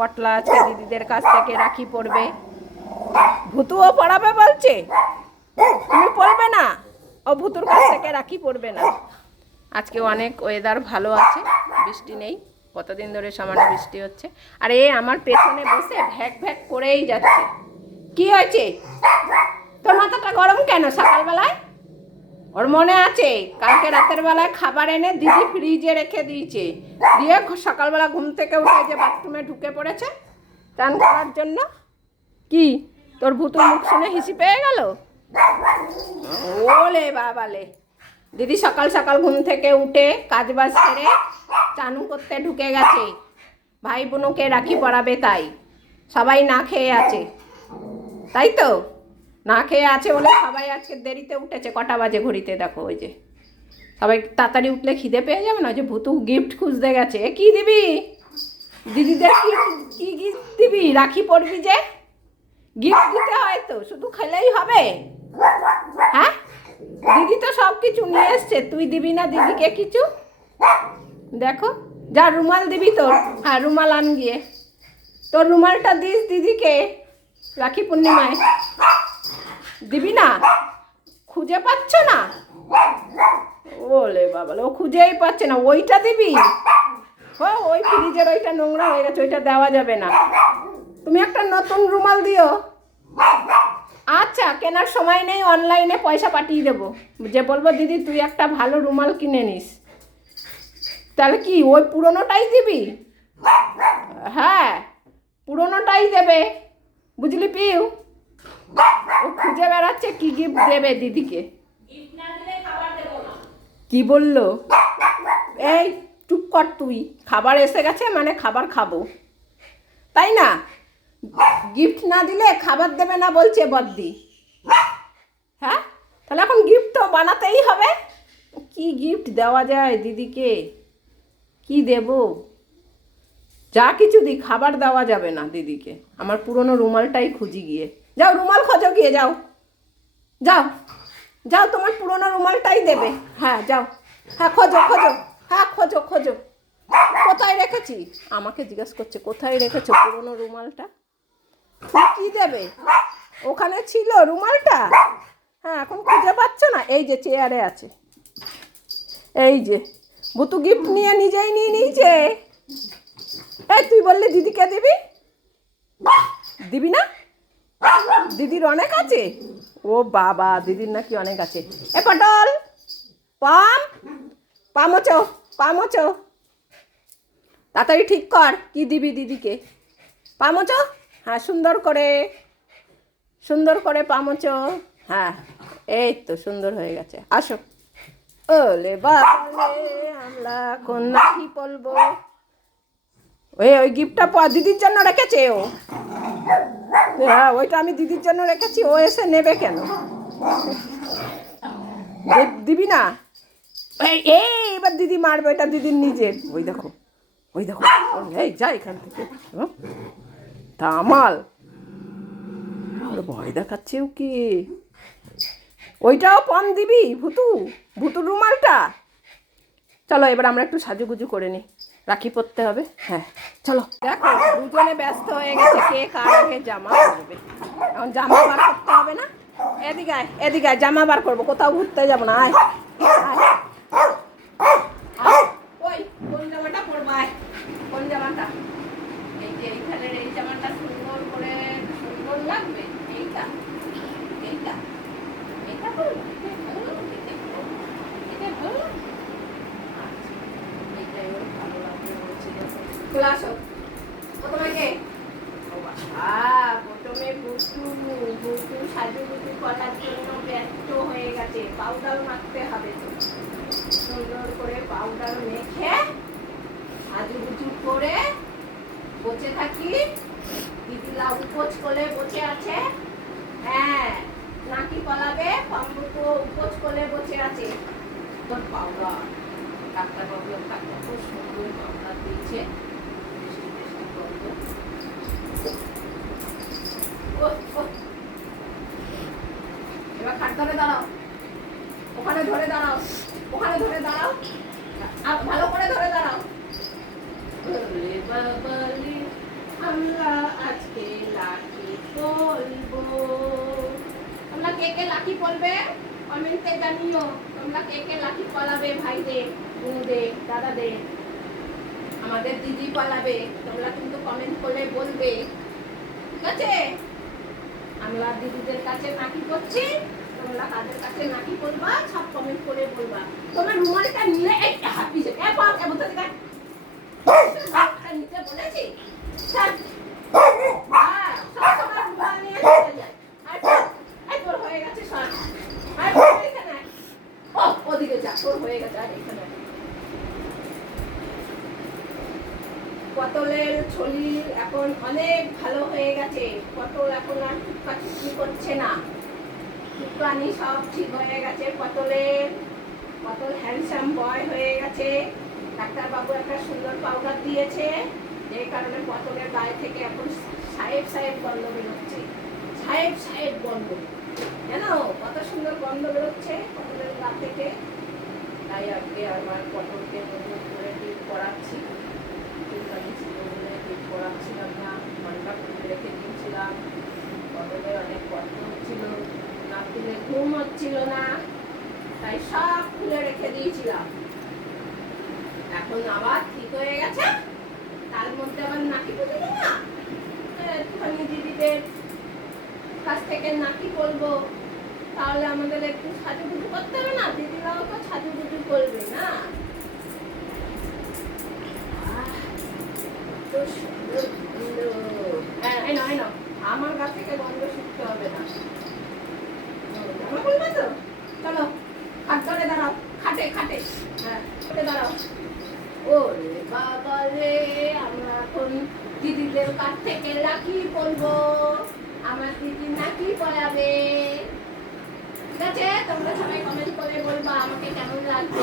পটলা আজকে দিদিদের কাছ থেকে রাখি পড়বে। ভুতুও পড়াবে বলছে, তুমি পড়বে না? ও ভুতুর কাছ থেকে রাখি পড়বে না। আজকে অনেক ওয়েদার ভালো আছে, বৃষ্টি নেই, কতদিন ধরে সামান্য বৃষ্টি হচ্ছে। আর এ আমার পেছনে বসে ভ্যাক ভ্যাক করেই যাচ্ছে। কি হয়েছে? তোর মাথাটা গরম কেন সকালবেলায়? ওর মনে আছে কালকে রাতের বেলায় খাবার এনে দিদি ফ্রিজে রেখে দিয়েছে, দিয়ে সকালবেলা ঘুম থেকে উঠে যে বাথরুমে ঢুকে পড়েছে চান করার জন্য। কি তোর ভুতুর মুখ শুনে হিসি পেয়ে গেল? ওলে বাবালে, দিদি সকাল সকাল ঘুম থেকে উঠে কাজ বাজ সেরে চানু করতে ঢুকে গেছে, ভাই বোনকে রাখি পরাবে, তাই সবাই না খেয়ে আছে। তাই তো, না খেয়ে আছে বলে সবাই আজকে দেরিতে উঠেছে। কটা বাজে ঘড়িতে দেখো? ওই যে সবাই তাড়াতাড়ি উঠলে খিদে পেয়ে যাবে না। যে ভুতু গিফট খুঁজতে গেছে। কি দিবি দিদিদের? কি গিফট দিবি? রাখি পরবি যে, গিফট দিতে হয় তো, শুধু খেলেই হবে? হ্যাঁ, দিদি তো সব কিছু নিয়ে এসছে, তুই দিবি না দিদিকে কিছু? দেখো, যা রুমাল দিবি তোর, হ্যাঁ রুমাল আন গিয়ে, তোর রুমালটা দিস দিদিকে রাখি পূর্ণিমায়। দিবি না? খুঁজে পাচ্ছ না? ওলে বাবা, ও খুঁজেই পাচ্ছে না। ওইটা দিবি? ও ওই ফ্রিজের ওইটা নোংরা হয়ে গেছে, ওইটা দেওয়া যাবে না। তুমি একটা নতুন রুমাল দিও। আচ্ছা, কেনার সময় নেই, অনলাইনে পয়সা পাঠিয়ে দেবো। যে বলবো দিদি তুই একটা ভালো রুমাল কিনে নিস। তাহলে কি ওই পুরোনোটাই দিবি? হ্যাঁ, পুরোনোটাই দেবে, বুঝলি পিউ? ও খুঁজে বেড়াচ্ছে কি গিফট দেবে দিদিকে। কি বললো? এই চুপ কর তুই। খাবার এসে গেছে মানে খাবার খাবো, তাই না? গিফট না দিলে খাবার দেবে না বলছে বদ্দি। হ্যাঁ, তাহলে এখন গিফট তো বানাতেই হবে। কি গিফট দেওয়া যায় দিদিকে? কি দেব? যা কিছু দিই, খাবার দেওয়া যাবে না দিদিকে। আমার পুরনো রুমালটাই খুঁজি গিয়ে। যাও রুমাল খোঁজো গিয়ে, যাও যাও যাও, তোমার পুরনো রুমালটাই দেবে। হ্যাঁ যাও, হ্যাঁ খোঁজো খোঁজো, হ্যাঁ খোঁজো খোঁজো। কোথায় রেখেছি? আমাকে জিজ্ঞেস করছে কোথায় রেখেছো পুরনো রুমালটা। কি দেবে? ওখানে ছিল রুমালটা। হ্যাঁ, এখন খুঁজে পাচ্ছ না? এই যে চেয়ারে আছে, এই যে। ভুতু গিফট নিয়ে নিজেই নিয়ে নিয়েছে। এই তুই বললি দিদিকে দিবি, দিবি না? দিদির অনেক আছে। ও বাবা, দিদির নাকি অনেক আছে। এ পটল, পাম পামোচো, পামোচো, তাড়াতাড়ি ঠিক কর কি দিবি দিদিকে। পামোচো, হ্যাঁ সুন্দর করে, সুন্দর করে পামোচো। হ্যাঁ, এই তো সুন্দর হয়ে গেছে। আসো। ওলে বাবালে, আমরা কোন নাকি বলবো। ওই গিফটটা দিদির জন্য রেখেছে ও। হ্যাঁ, ওইটা আমি দিদির জন্য রেখেছি, ও এসে নেবে কেন? দিবি না? এই এবার দিদি মারবে, ওইটা দিদির নিজের। ওই দেখো, ওই দেখো, এই যা এখান থেকে। তামাল ভয় দেখাচ্ছে ও কি? ওইটাও পম দিবি? ভুতুর রুমালটা। চলো এবার আমরা একটু সাজুগুজু করে নিই, রাখি পরতে হবে। হ্যাঁ চলো। দেখো দুজনে ব্যস্ত হয়ে গেছে কে কার আগে জামা পরবে। এখন জামা বার করতে হবে না? এদিকে আয়, এদিকে আয়, জামা বার করবো, কোথাও ঘুরতে যাবো না। আয় ওই কোন জামাটা পরবো? আয়, কোন জামাটা? এই যে এইখানের এই জামাটা সুন্দর করে, সুন্দর লাগবে। এইটা এইটা এইটা পরবো, এটা ভালো লাগবে। সাজুগুজু করার জন্য ব্যস্ত হয়ে গেছে। পাউডার মাখতে হবে তো, সুন্দর করে পাউডার মেখে সাজুগুজু করে বসে থাকি। দিদিলা উপোস করে বসে আছে। হ্যাঁ, নাকি পালাবে, পাম্বুকো উপোস করে বসে আছে। তোর পাউডার ডাক্তারবাবু একটা কত সুন্দর পাউডার দিয়েছে। এবার খাট ধরে দাঁড়াও, ওখানে ধরে দাঁড়াও, ওখানে ধরে দাঁড়াও, ভালো করে ধরে দাঁড়াও। কে লাকি পড়বে কমেন্টে জানিও। তোমরা কে লাকি পড়াবে ভাইদের, বোনদের, দাদাদের। আমাদের দিদি পালাবে, তোমরা কিন্তু কমেন্ট করে বলবে, ঠিক আছে? আমরা দিদিদের কাছে নাকি করছি, তোমরা কাদের কাছে নাকি করবা সব কমেন্ট করে বলবা। তোমার রুমালটা নিলে এই হাত পিছে এ পা এ বলতে দেখা নিতে বলেছি স্যার। হ্যাঁ সব সময় রুমাল নিয়ে চলে যায়। আর তোর হয়ে গেছে সব। আর এখানে ও ওদিকে যা, তোর হয়ে গেছে। আর এখানে পটলের ছলি এখন অনেক ভালো হয়ে গেছে। পটল এখন আর টুকটাকি করছে না, টুকটানি সব ঠিক হয়ে গেছে। পটল হ্যান্ডসাম বয় হয়ে গেছে। ডাক্তারবাবু একটা সুন্দর পাউডার দিয়েছে, এই কারণে পটলের গায়ে থেকে এখন সাহেব গন্ধ বেরোচ্ছে। সাহেব গন্ধ, জানো কত সুন্দর গন্ধ বেরোচ্ছে পটলের গা থেকে। তাই আজকে আমার পটলকে নতুন করে ঠিক করাচ্ছি। পড়াচ্ছিলাম না, মনটা খুলে রেখে দিয়েছিলাম। পটলের অনেক কষ্ট হচ্ছিল, না খুলে ঘুম হচ্ছিল না, তাই সব খুলে রেখে দিয়েছিলাম। এখন আবার ঠিক হয়ে গেছে, তার মধ্যে আবার নাকি পুজো না, একটুখানি দিদিদের কাছ থেকে নাকি করবো, তাহলে আমাদের একটু সাজুগুজু করতে হবে না? দিদিরাও তো সাজুগুজু করবে না? আমার গা থেকে গন্ধ শিখতে হবে না। জামা খুলবে তো? চলো হাত ধরে দাঁড়াও, খাটে হ্যাঁ খাটে দাঁড়াও। ওরে বাবা রে, আমরা এখন দিদিদের কাছ থেকে লাকি বলবো। আমার দিদি নাকি পড়াবে, ঠিক আছে? তোমরা সবাই কমেন্ট করে বলবা আমাকে কেমন লাগবে।